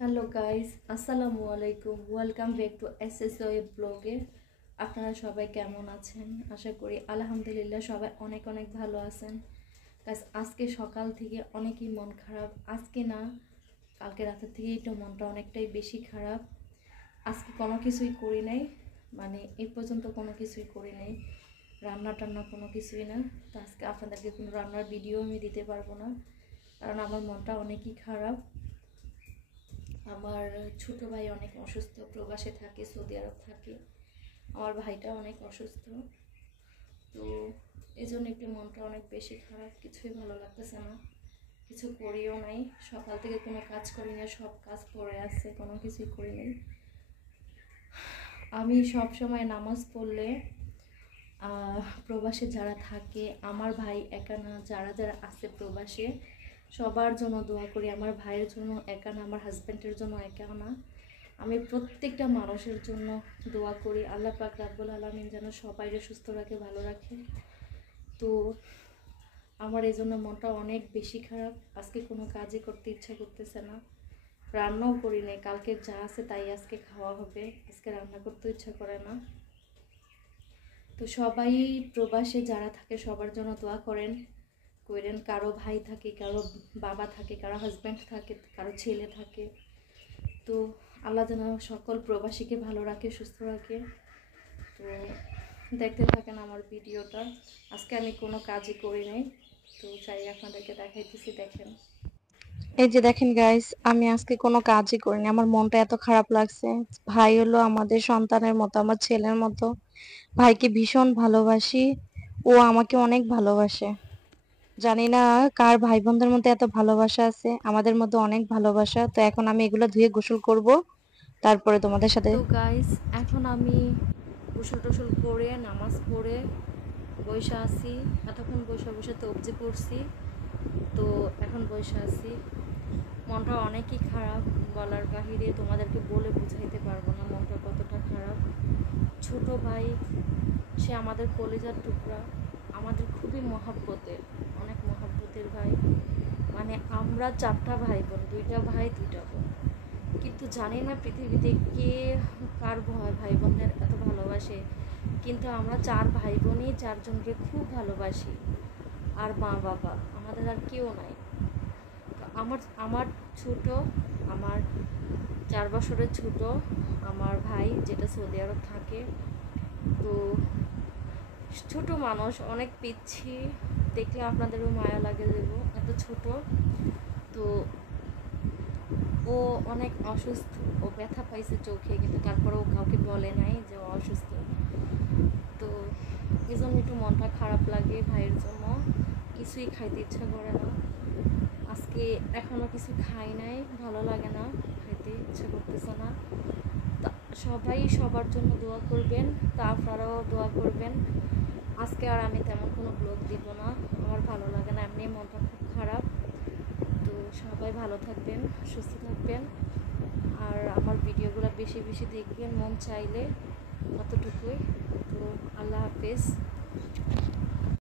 Hello guys, আসসালামু আলাইকুম। Welcome back to এসএসওয়ে ব্লগে। আপনারা সবাই কেমন আছেন? আশা করি আলহামদুলিল্লাহ সবাই অনেক অনেক ভালো আছেন। গাইস, আজকে সকাল থেকে অনেকই মন খারাপ। আজকে না, কালকে রাতের থেকেই তো মনটা অনেকটাই বেশি খারাপ। আজকে কোনো কিছুই করি নাই, মানে এই পর্যন্ত কোনো কিছুই করি নাই, রান্না টান্না কোনো কিছুই না। তো আজকে আপনাদেরকে কোনো রান্নার ভিডিও আমি দিতে পারবো না, কারণ আমার মনটা অনেকই খারাপ। আমার ছোট ভাই অনেক অসুস্থ, প্রবাসে থাকে, সৌদি আরব থাকে। আমার ভাইটা অনেক অসুস্থ, তো এই জন্য একটু মনটা অনেক বেশি খারাপ। কিছুই ভালো লাগতেছে না, কিছু করিও নাই। সকাল থেকে কোনো কাজ করি না, সব কাজ পড়ে আছে, কোনো কিছুই করি নাই। আমি সব সময় নামাজ পড়লে প্রবাসে যারা থাকে, আমার ভাই একা না, যারা যারা আছে প্রবাসে সবার জন্য দোয়া করি। আমার ভাইয়ের জন্য একা না, আমার হাজব্যান্ডের জন্য একা না, আমি প্রত্যেকটা মানুষের জন্য দোয়া করি। আল্লাহ পাক রাব্বুল আলামিন যেন সবাইকে সুস্থ রাখে, ভালো রাখে। তো আমার এই জন্য মনটা অনেক বেশি খারাপ। আজকে কোনো কাজই করতে ইচ্ছা করতেছে না, রান্নাও করি নাই। কালকে যা আছে তাই আজকে খাওয়া হবে, আজকে রান্না করতে ইচ্ছা করে না। তো সবাই প্রবাসে যারা থাকে সবার জন্য দোয়া করেন। কারো ভাই থাকে, কারো বাবা থাকে, কারো হাজব্যান্ড থাকে, কারো ছেলে থাকে। তো আল্লাহ যেন সকল প্রবাসীকে ভালো রাখে, সুস্থ রাখে। তো দেখতে থাকেন আমার ভিডিওটা। আজকে আমি কোনো কাজই করি নাই, তো চাই আপনাদেরকে দেখাইতেছি, দেখেন। এই যে দেখেন গাইস, আমি আজকে কোনো কাজই করিনি। আমার মনটা এত খারাপ লাগছে। ভাই হলো আমাদের সন্তানের মতো, আমার ছেলের মতো। ভাইকে ভীষণ ভালোবাসি, ও আমাকে অনেক ভালোবাসে। জানি না কার ভাই বোনদের মধ্যে এত ভালোবাসা আছে, আমাদের মধ্যে অনেক ভালোবাসা। তো এখন আমি এগুলো ধুয়ে গোসল করব, তারপরে তোমাদের সাথে। তো গাইস, এখন আমি গোসল টোসল করে নামাজ পড়ে বসে আছি। এতক্ষণ বসে বসে তবজি পড়ছি, তো এখন বসে আছি। মনটা অনেকই খারাপ, বলার বাহিরে, তোমাদেরকে বলে বুঝাইতে পারবো না মনটা কতটা খারাপ। ছোট ভাই, সে আমাদের কলিজার টুকরা, আমাদের খুবই মহাব্বতের, অনেক মহাব্বতের ভাই। মানে আমরা চারটা ভাই বোন, দুইটা ভাই দুইটা বোন, কিন্তু জানি না পৃথিবীতে কে কার ভাই বোনদের এত ভালোবাসে। কিন্তু আমরা চার ভাই বোনই চারজনকে খুব ভালোবাসি। আর মা বাবা আমাদের আর কেউ নাই। তো আমার আমার ছোট, আমার 4 বছরের ছোট আমার ভাই, যেটা সৌদি আরব থাকে। তো ছোট মানুষ, অনেক পিচ্ছি, দেখলে আপনাদেরও মায়া লাগে দেব, এত ছোট। তো ও অনেক অসুস্থ, ও ব্যথা পাইছে চোখে, কিন্তু তারপরে ও কাউকে বলে নাই যে ও অসুস্থ। তো এই জন্য একটু মনটা খারাপ লাগে ভাইয়ের জন্য, কিছুই খাইতে ইচ্ছা করে না। আজকে এখনও কিছু খাই নাই, ভালো লাগে না, খাইতে ইচ্ছা করতেছে না। তা সবাই সবার জন্য দোয়া করবেন, তা আপনারাও দোয়া করবেন। আজকে আর আমি তেমন কোনো ব্লগ দিব না, আমার ভালো লাগে না, এমনি মনটা খুব খারাপ। তো সবাই ভালো থাকবেন, সুস্থ থাকবেন, আর আমার ভিডিওগুলো বেশি বেশি দেখবেন মন চাইলে, অতটুকুই। তো আল্লাহ হাফেজ।